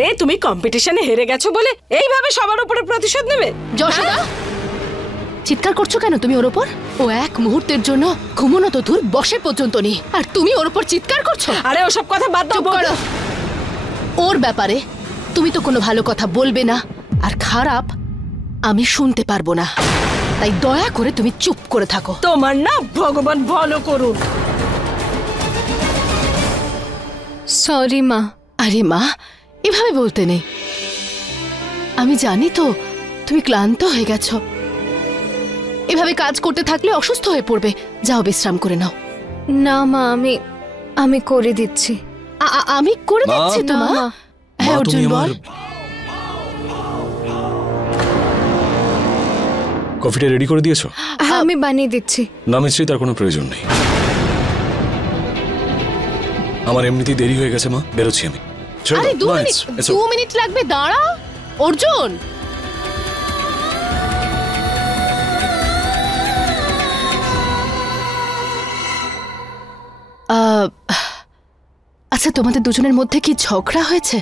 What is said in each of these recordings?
আরে তুমি কম্পিটিশনে হেরে গেছো বলে এইভাবে সবার উপরে প্রতিশোধ নেবে? যশোদা, চিৎকার করছো কেন তুমি ওর উপর? ও এক মুহূর্তের জন্য ঘুমোনো তো দূর, বসে পর্যন্ত নেই, আর তুমি ওর উপর চিৎকার করছো? আরে ওসব কথা বাদ দাও। ওর ব্যাপারে তুমি তো কোনো ভালো কথা বলবে না, আর খারাপ আমি শুনতে পারবো না, তাই দয়া করে তুমি চুপ করে থাকো। তোমার না ভগবান ভালো করুন। সরি মা। আরে মা, এভাবে বলতে নেই। আমি জানি তো তুমি ক্লান্ত হয়ে গেছো, এভাবে কাজ করতে থাকলে অসুস্থ হয়ে পড়বে। যাও বিশ্রাম করে নাও। না মা, আমি করে দিচ্ছি। আমি করে দিচ্ছি তো মা। হ্যাঁ অর্জুন বল। কফিটা রেডি করে দিয়েছো? হ্যাঁ আমি বানিয়ে দিচ্ছি। না মিস্ত্রি, তার কোনো প্রয়োজন নেই। আমার এমনিতেই দেরি হয়ে গেছে মা, বেরোচ্ছি আমি। আরে 2 মিনিট লাগবে, দাঁড়া অর্জুন। আচ্ছা, তোমাদের দুজনের মধ্যে কি ঝগড়া হয়েছে?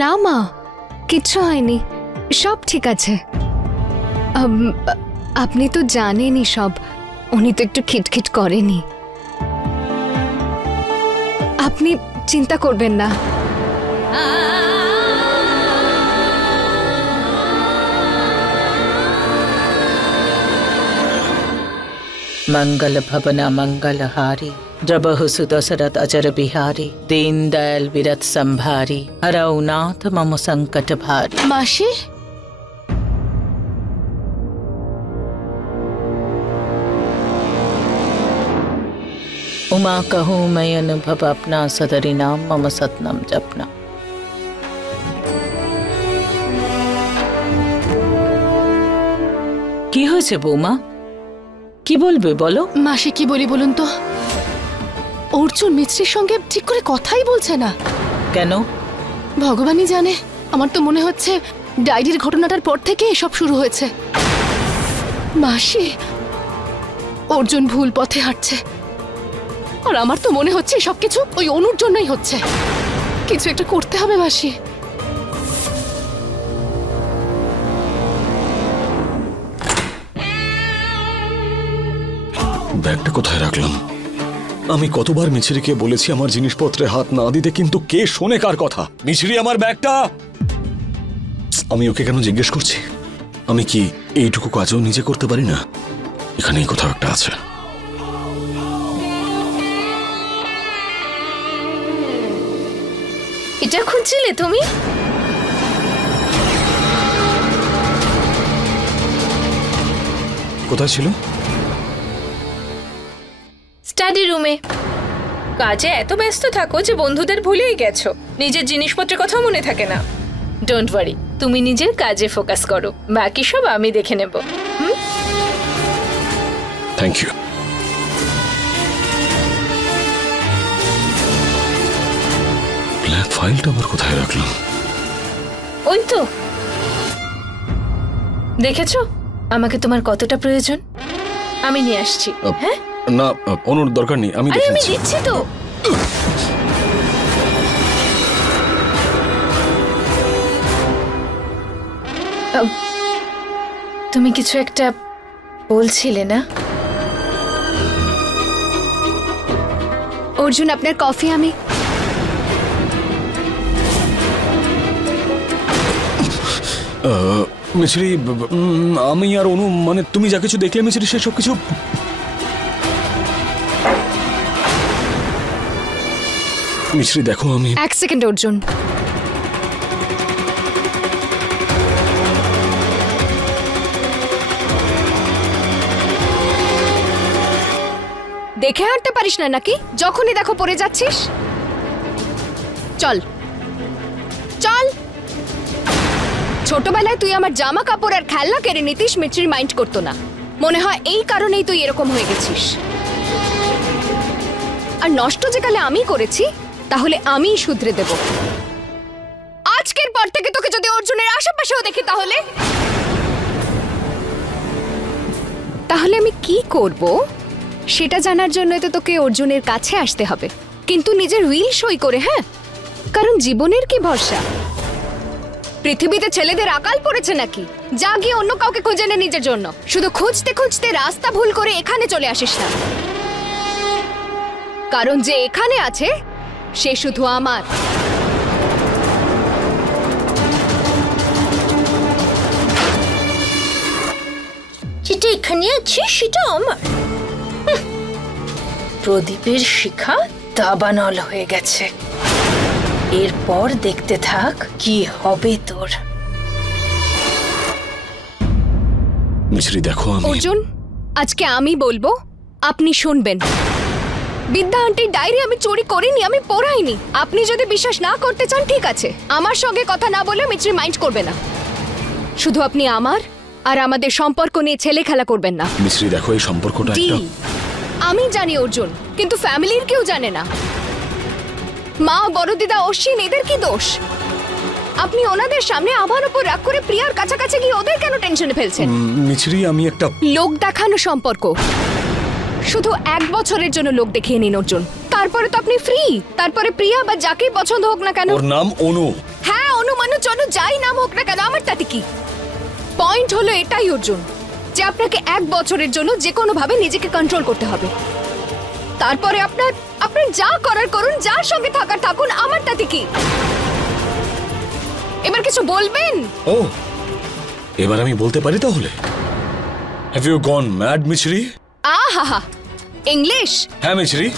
না মা, কিচ্ছু হয়নি, সব ঠিক আছে। আপনি তো জানেনই সব, উনি তো একটু খিটখিট করেনি। আপনি চিন্তা করবেন না। मंगल भवन मंगलहारी द्रबहु सुदशरथ अजर बिहारी दीन दयाल विरत संभारी हरौ नाथ मम संकट भारी। मासी, उमा कहूँ मैं अनुभव अपना सदरी नाम मम सतनाम जपना। কি হয়েছে বৌমা, কি বলবে বলো? মাসি কি বলি বলুন তো, অর্জুন মিত্রির সঙ্গে ঠিক করে কথাই বলছে না। কেন? ভগবানই জানে, আমার তো মনে হচ্ছে ডায়েরির ঘটনাটার পর থেকে এসব শুরু হয়েছে। মাসি, অর্জুন ভুল পথে হাঁটছে, আর আমার তো মনে হচ্ছে সবকিছু ওই অনুর জন্যই হচ্ছে। কিছু একটা করতে হবে মাসি। ব্যাগটা কোথায় রাখলাম? আমি কতবার মিছরিকে বলেছি আমার জিনিসপত্রে হাত না দিতে, কিন্তু কে শোনে কার কথা? মিছরি, আমার ব্যাগটা। আমি ওকে কেন জিজ্ঞেস করছি? আমি কি এইটুকু কাজও নিজে করতে পারি না? এখানেই কোথাও একটা আছে। এটা খুঁজছিলে তুমি? কোথায় ছিল? স্টাডি রুমে। কাজে এত ব্যস্ত থাকো যে বন্ধুদের ভুলেই গেছো, নিজের জিনিসপত্রের কথাও মনে থাকে না। ডোন্ট ওয়ারি, তুমি নিজের কাজে ফোকাস করো, বাকি সব আমি দেখে নেব। Thank you. ব্ল্যাক ফাইলটা আবার কোথায় রাখলাম? ওই তো, দেখেছো আমাকে তোমার কতটা প্রয়োজন। আমি নিয়ে আসছি। হ্যাঁ না, অনুর দরকার নেই, আমি আমি দিচ্ছি তো। তুমি কিছু একটা বলছিলে না? অর্জুন, আপনার কফি। আমি মিছরি, আমি আর অনু, মানে তুমি যা কিছু দেখলে মিছরি, সে সব কিছু। মিছরি দেখো, আমি। এক সেকেন্ড অর্জুন, দেখে হাঁটতে পারিস না নাকি? যখনই দেখো পড়ে যাচ্ছিস। চল চল। ছোটবেলায় তুই আমার জামা কাপড় আর খেলনা কেড়ে নিতিস, মিত্রির মাইন্ড করতো না। মনে হয় এই কারণেই তুই এরকম হয়ে গেছিস। আর নষ্ট যে কালে আমি করেছি, তাহলে আমিই শুধরে দেব। আজকের পর থেকে তোকে যদি অর্জুনের আশেপাশেও দেখি, তাহলে আমি কি করব সেটা জানার জন্য তো তোকে অর্জুনের কাছে আসতে হবে, কিন্তু নিজের উইল সই করে। হ্যাঁ, কারণ জীবনের কি ভরসা, পৃথিবীতে ছেলেদের আকাল পড়েছে নাকি? যা গিয়ে অন্য কাউকে খুঁজে নে নিজের জন্য। শুধু খুঁজতে খুঁজতে রাস্তা ভুল করে এখানে চলে আসিস না, কারণ যে এখানে আছে সে শুধু আমার। যেটা এখানে আছে সেটা আমার। প্রদীপের শিখা দাবানল হয়ে গেছে, এরপর দেখতে থাক কি হবে তোর। মিছরি দেখো, আমি অর্জুন, আজকে আমি বলবো, আপনি শুনবেন। বিদ্যা আন্টির ডায়েরি আমি চুরি করিনি, আমি পড়াইনি। আপনি যদি বিশ্বাস না করতে চান ঠিক আছে, আমার সঙ্গে কথা না বলে মিছরি মাইন্ড করবে না। শুধু আপনি আমার আর আমাদের সম্পর্ক নিয়ে ছেলে খেলা করবেন না। মিছরি দেখো, এই সম্পর্কটা একটা ডিল আমি জানি অর্জুন, কিন্তু ফ্যামিলির কেউ জানে না। মা, বড় দিদা, অশ্বিন, এদের কি দোষ? আপনি ওনাদের সামনে আমার উপর রাগ করে প্রিয়ার কাছাকাছি গিয়ে ওদের কেন টেনশনে ফেলছেন? মিছরি, আমি একটা লোক দেখানো সম্পর্ক। শুধু 1 বছরের জন্য লোক দেখিয়ে নিন অর্জুন, তারপরে তো আপনি ফ্রি। তারপরে প্রিয়া বা যাকেই পছন্দ হোক না কেন। ওর নাম অনু। হ্যাঁ, অনু, মানু, চনু, যাই নাম হোক না কেন, আমার তাতে কি? পয়েন্ট হলো এটাই অর্জুন, যে আপনাকে 1 বছরের জন্য যে কোনো ভাবে নিজেকে কন্ট্রোল করতে হবে। তারপরে আপনার যা করার করুন, যার সঙ্গে থাকার থাকুন, আমার তাতে কি? এবার কিছু বলবেন? ও, এবার আমি বলতে পারি তাহলে? হ্যাভ ইউ গন ম্যাড মিছরি? আহা, ইংলিশ? হ্যাঁ মিছরি,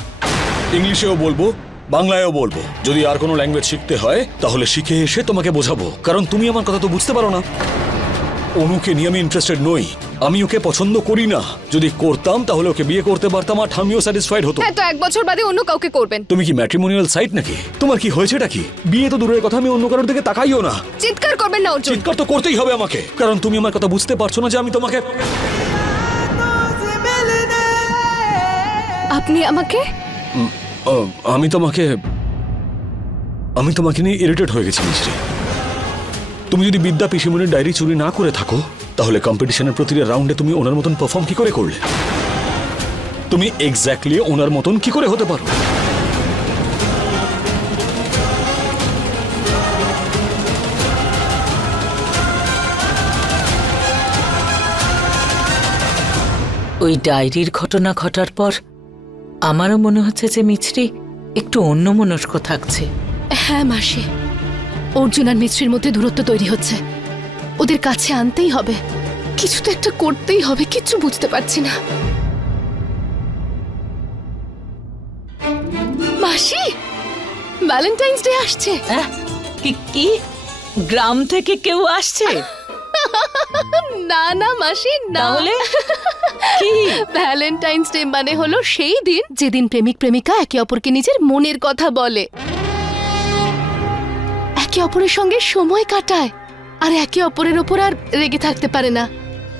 ইংলিশেও বলবো, বাংলায়ও বলবো। যদি আর কোনো ল্যাঙ্গুয়েজ শিখতে হয় তাহলে শিখে এসে তোমাকে বোঝাবো, কারণ তুমি আমার কথা তো বুঝতে পারো না। অনুকে নিয়ে আমি ইন্টারেস্টেড নই, আমি ওকে পছন্দ করি না। যদি করতাম তাহলে ওকে বিয়ে করতে পারতাম আর আমিও স্যাটিসফাইড হতো। হ্যাঁ, তো 1 বছর বাদে অন্য কাউকে করবেন। তুমি কি ম্যাট্রিমোনিয়াল সাইট নাকি? তোমার কি হয়েছেটা কি? বিয়ে তো দূরের কথা, আমি অন্য কারোর দিকে তাকাইও না। চিৎকার করবেন না অর্জুন। চিৎকার তো করতেই হবে আমাকে, কারণ তুমি আমার কথা বুঝতে পারছো না যে আমি তোমাকে। আপনি আমাকে? আমি তোমাকে নিয়ে ইরিটেট হয়ে গেছি মিছরি। তুমি যদি বিদ্যা পিসিমনির ডায়েরি চুরি না করে থাকো তাহলে কম্পিটিশনের প্রতিটা রাউন্ডে তুমি ওনার মতন পারফর্ম কি করে করলে? তুমি এক্স্যাক্টলি ওনার মতন কি করে হতে পারো? ওই ডায়েরির ঘটনা ঘটার পর আমারও মনে হচ্ছে যে মিছরি একটু অন্যমনস্ক থাকছে। হ্যাঁ মাসি, অর্জুন আর মিছরির মধ্যে দূরত্ব তৈরি হচ্ছে। ওদের কাছে আনতেই হবে, কিছু তো একটা করতেই হবে। কিচ্ছু বুঝতে পারছি না। মাসি, ভ্যালেন্টাইন্স ডে আসছে। কি গ্রাম থেকে কেউ আসছে? না না মাসি, না। তাহলে কি? ভ্যালেন্টাইন্স ডে মানে হলো সেই দিন যেদিন প্রেমিক প্রেমিকা একে অপরকে নিজের মনের কথা বলে, একে অপরের সঙ্গে সময় কাটায়, আর একে অপরের ওপর আর রেগে থাকতে পারে না।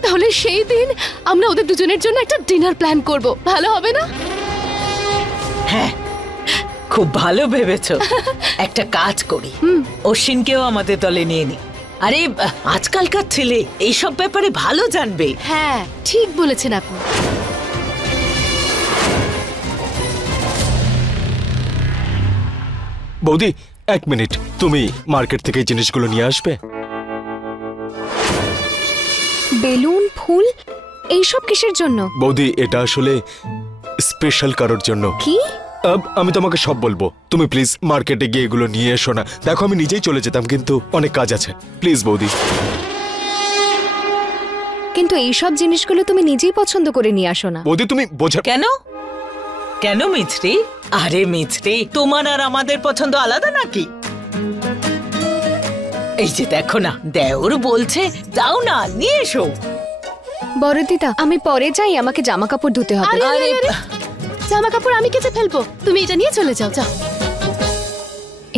তাহলে সেই দিন আমরা ওদের দুজনের জন্য একটা ডিনার প্ল্যান করব, ভালো হবে না? হ্যাঁ, খুব ভালো ভেবেছো। একটা কাজ করি, অশ্বিনকেও আমাদের দলে নিয়ে নি। আরে আজকালকার ছেলে এইসব ব্যাপারে ভালো জানবে। হ্যাঁ, ঠিক বলেছেন আপনি। বৌদি, 1 মিনিট, তুমি মার্কেট থেকে জিনিসগুলো নিয়ে আসবে। বেলুন, ফুল, এইসব কিসের জন্য? বৌদি, এটা আসলে স্পেশাল কারোর জন্য। কি? আমি তোমাকে সব বলবো, তুমি প্লিজ মার্কেটে গিয়ে এগুলো নিয়ে এসো না। দেখো, আমি নিজেই চলে যেতাম কিন্তু অনেক কাজ আছে, প্লিজ বৌদি। কিন্তু এইসব জিনিসগুলো তুমি নিজেই পছন্দ করে নিয়ে আসো না। বৌদি, তুমি বোঝা কেন কেন মিছরি? আরে মিছরি, তোমার আর আমাদের পছন্দ আলাদা নাকি? এই যে দেখো না, দেওর বলছে, যাও না, নিয়ে এসো। বড় দিদা, আমি পরে যাই, আমাকে জামা কাপড় ধুতে হবে। আরে জামা কাপড় আমি কেচে ফেলবো, তুমি এটা নিয়ে চলে যাও। যাও।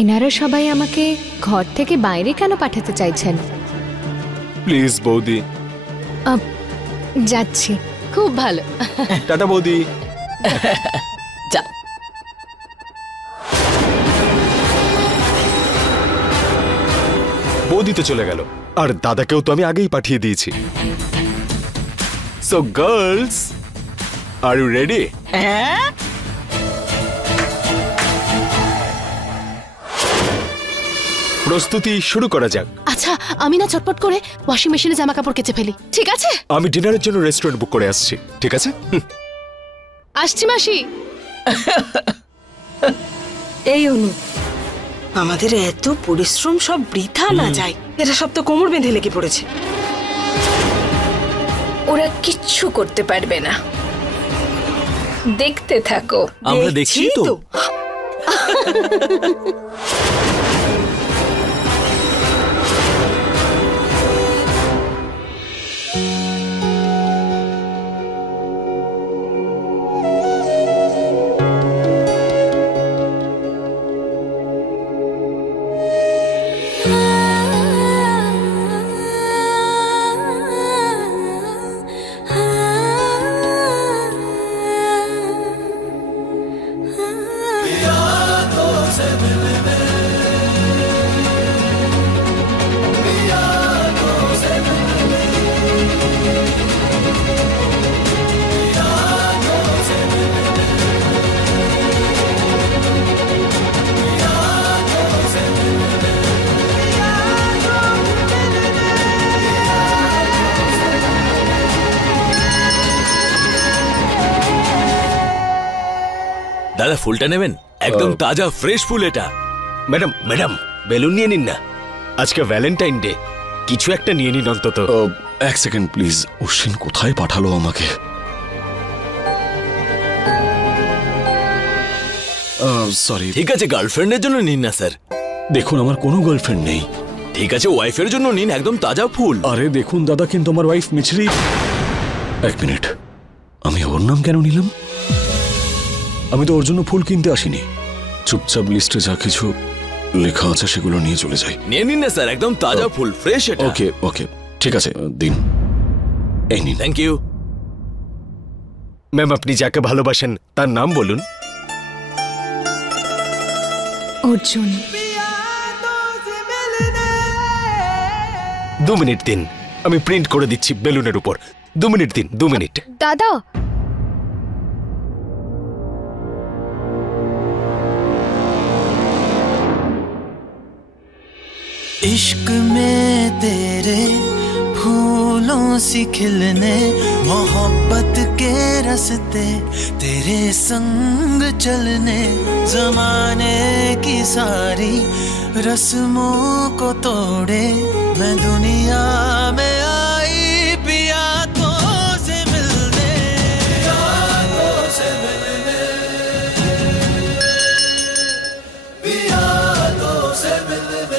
এনারা সবাই আমাকে ঘর থেকে বাইরে কেন পাঠাতে চাইছেন? প্লিজ বৌদি। যাচ্ছি। খুব ভালো। টাটা বৌদি। যা। বৌদি তো চলে গেল, আর দাদাকেও তো আমি আগেই পাঠিয়ে দিয়েছি। So girls, are you ready? হ্যাঁ, প্রস্তুতি শুরু করা যাক। আচ্ছা আচ্ছা আমি না চটপট করে ওয়াশিং মেশিনে জামা কাপড় কেচে ফেলি, ঠিক আছে? আমি ডিনারের জন্য রেস্টুরেন্ট বুক করে আসছি, ঠিক আছে? আসছি মাসি। এই অনু, আমাদের এত পরিশ্রম সব বৃথা না যায়। এরা সব তো কোমর বেঁধে লেগে পড়েছে। ওরা কিচ্ছু করতে পারবে না, দেখতে থাকো। আমরা দেখছি তো। দাদা ফুলটা নেবেন? একদম তাজা ফ্রেশ ফুল এটা। ম্যাডাম ম্যাডাম বেলুন নিয়ে নিন না, আজকে ভ্যালেন্টাইন ডে, কিছু একটা নিয়ে নিন অন্তত। এক সেকেন্ড প্লিজ, অশ্বিন কোথায় পাঠালো আমাকে? সরি। ঠিক আছে, গার্লফ্রেন্ডের জন্য নিন না স্যার। দেখুন আমার কোনো গার্লফ্রেন্ড নেই। ঠিক আছে, ওয়াইফের জন্য নিন, একদম তাজা ফুল। আরে দেখুন দাদা, কিন্তু আমার ওয়াইফ মিছরি। এক মিনিট, আমি ওর নাম কেন নিলাম? আমি তো ওর জন্য ফুল কিনতে আসিনি। চুপচাপ লিস্টে যা কিছু লেখা আছে সেগুলো নিয়ে চলে যাই। নিয়ে নিন না স্যার, একদম তাজা ফুল, ফ্রেশ এটা। ওকে ওকে, ঠিক আছে দিন, এই নিন। Thank you. ম্যাম আপনি যাকে ভালোবাসেন তার নাম বলুন। অর্জুন। 2 মিনিট দিন, আমি প্রিন্ট করে দিচ্ছি বেলুনের উপর। 2 মিনিট দিন, 2 মিনিট। দাদা इश्क में तेरे फूलों सी खिलने, मोहब्बत के रास्ते तेरे संग चलने, जमाने की सारी रस्मों को तोड़े मैं दुनिया में आई पिया तो से मिलने, यादों से मिलने, पिया तो से मिलने।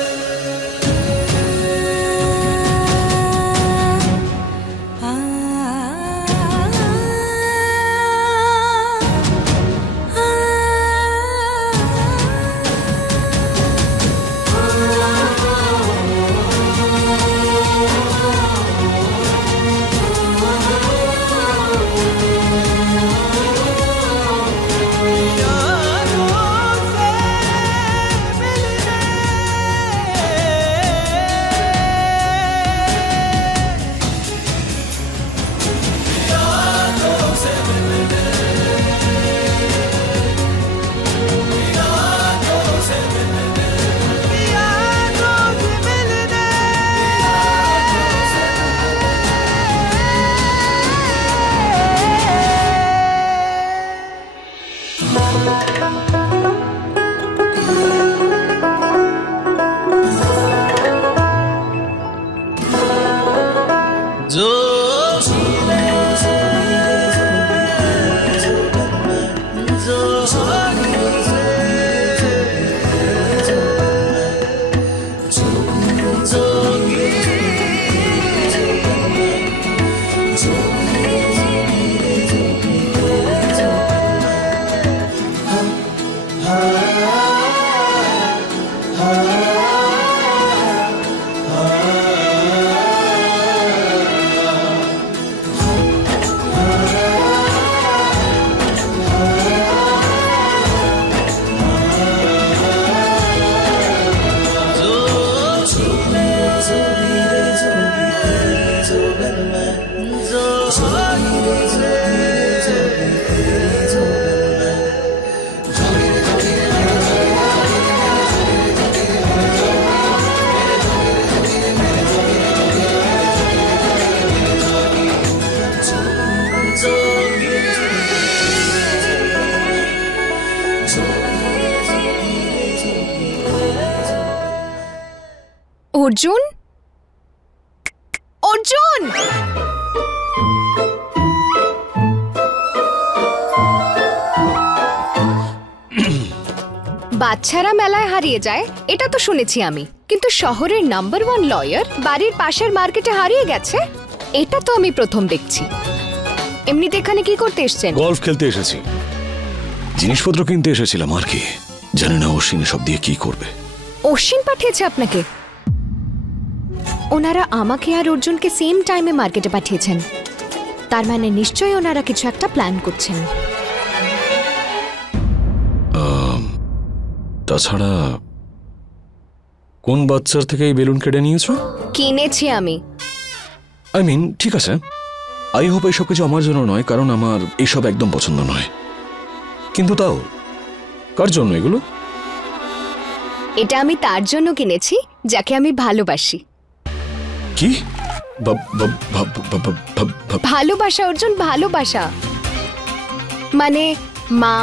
অর্জুন, অর্জুন! বাচ্চারা মেলায় হারিয়ে যায় এটা তো শুনেছি আমি, কিন্তু শহরের নাম্বার 1 লয়ার বাড়ির পাশের মার্কেটে হারিয়ে গেছে এটা তো আমি প্রথম দেখছি। এমনিতে এখানে কি করতে এসেছেন? গলফ খেলতে এসেছি, জিনিসপত্র কিনতে এসেছিলাম আর কি। জানি না অশ্বিন সব দিয়ে কি করবে। অশ্বিন পাঠিয়েছে আপনাকে? ওনারা আমাকে আর অর্জুনকে সেম টাইমে মার্কেটে পাঠিয়েছেন, তার মানে নিশ্চয়ই ওনারা কিছু একটা প্ল্যান করছেন। তাছাড়া কোন বাচ্চার থেকে এই বেলুন কেড়ে নিয়েছো? কিনেছি আমি। আই মিন ঠিক আছে, আই হোপ এইসব কিছু আমার জন্য নয়, কারণ আমার এইসব একদম পছন্দ নয়। কিন্তু তাও কার জন্য এগুলো? এটা আমি তার জন্য কিনেছি যাকে আমি ভালোবাসি। কি? ভালোবাসা অর্জুন, ভালোবাসা মানে মা,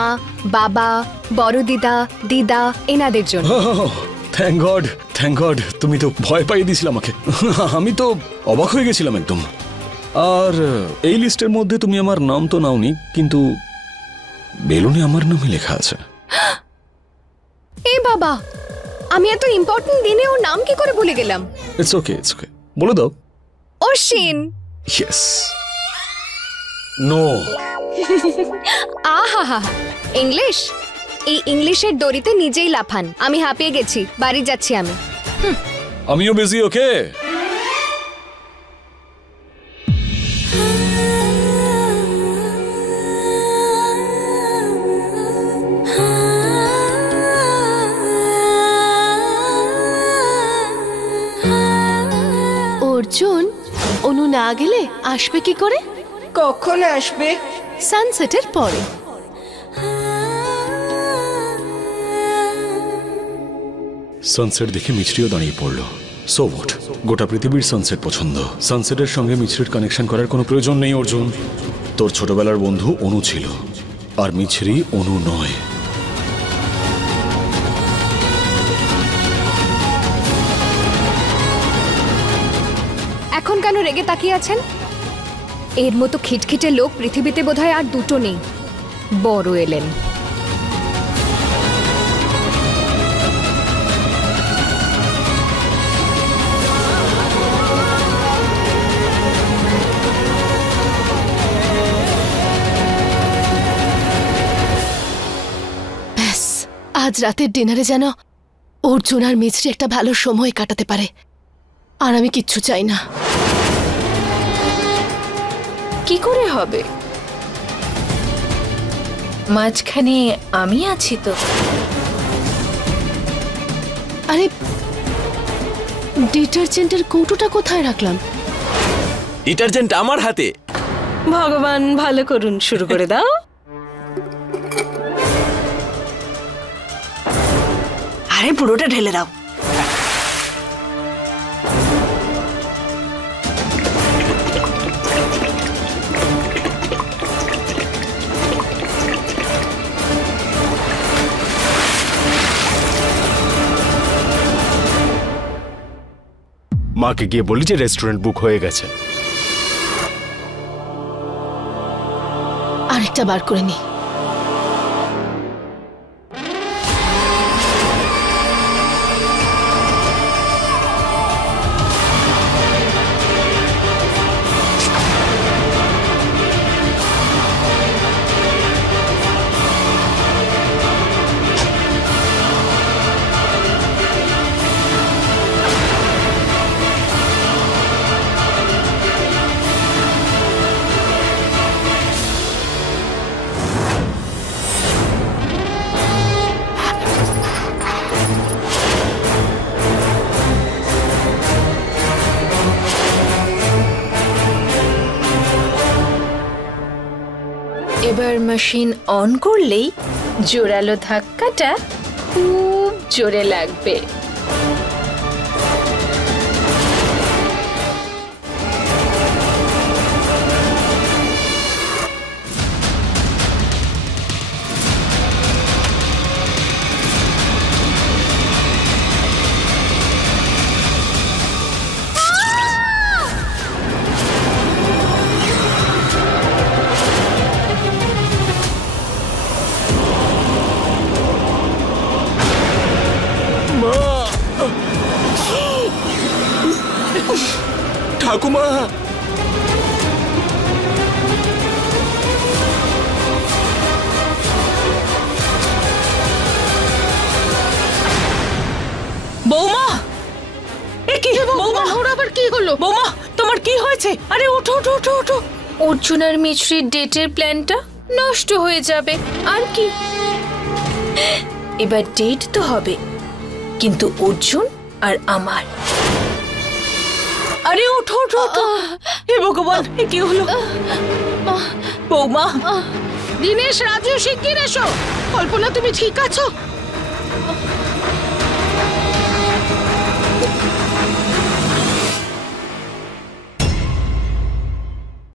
বাবা, বড় দিদা, দিদা এনাদের জন্য। থ্যাংক গড, থ্যাংক গড, তুমি তো ভয় পাইয়ে দিয়েছিলে আমাকে। আমি তো অবাক হয়ে গেছিলাম একদম। আর এই লিস্টের মধ্যে তুমি আমার নাম তো নাওনি, কিন্তু বেলুনে আমার নামই লেখা আছে। এ বাবা, আমি এত ইম্পর্টেন্ট দিনে ওর নাম কি করে ভুলে গেলাম? ইটস ওকে, ইটস ওকে, বলে দাও। অশ্বিন। ইয়েস। নো। আহা, ইংলিশ? এই ইংলিশের দড়িতে নিজেই লাফান। আমি হাঁপিয়ে গেছি, বাড়ি যাচ্ছি আমি। আমিও বিজি, ওকে? অর্জুন, অনু না গেলে আসবে কি করে? কখন আসবে? সানসেটের পরে। সানসেট দেখে মিছরিও দাঁড়িয়ে পড়লো। সো হোয়াট, গোটা পৃথিবীর সানসেট পছন্দ। সানসেটের সঙ্গে মিছরির কানেকশন করার কোনো প্রয়োজন নেই অর্জুন। তোর ছোটবেলার বন্ধু অনু ছিল, আর মিছরি অনু নয়। এখন কেন রেগে তাকিয়ে আছেন? এর মতো খিটখিটে লোক পৃথিবীতে বোধহয় আর দুটো নেই। বড় এলেন। ব্যাস, আজ রাতের ডিনারে যেন অর্জুন আর মিছরি একটা ভালো সময় কাটাতে পারে, আর আমি কিচ্ছু চাই না। কি করে হবে? মাঝখানে আমি আছি তো। আরে, ডিটারজেন্টের কৌটোটা কোথায় রাখলাম? ডিটারজেন্ট আমার হাতে। ভগবান ভালো করুন, শুরু করে দাও। আরে পুরোটা ঢেলে দাও। মাকে গিয়ে বলি যে রেস্টুরেন্ট বুক হয়ে গেছে। আরেকটা বার করে নি। এবার মেশিন অন করলেই জোরালো ধাক্কাটা খুব জোরে লাগবে। ঠাকুমা বৌমা, এ কি বৌমা? ওরা আবার কি হলো? বৌমা, তোমার কি হয়েছে? আরে ওঠো ওঠো ওঠো ওঠো। অর্জুন আর মিছরির ডেটের প্ল্যানটা নষ্ট হয়ে যাবে আর কি। এবার ডেট তো হবে, কিন্তু অর্জুন আর আমার। আরে ওঠো ওঠো ওঠো। হে ভগবান, এ কি হলো? বৌমা, দিনেশ, রাজু, শিগগির এসো। কল্পনা, তুমি ঠিক আছো?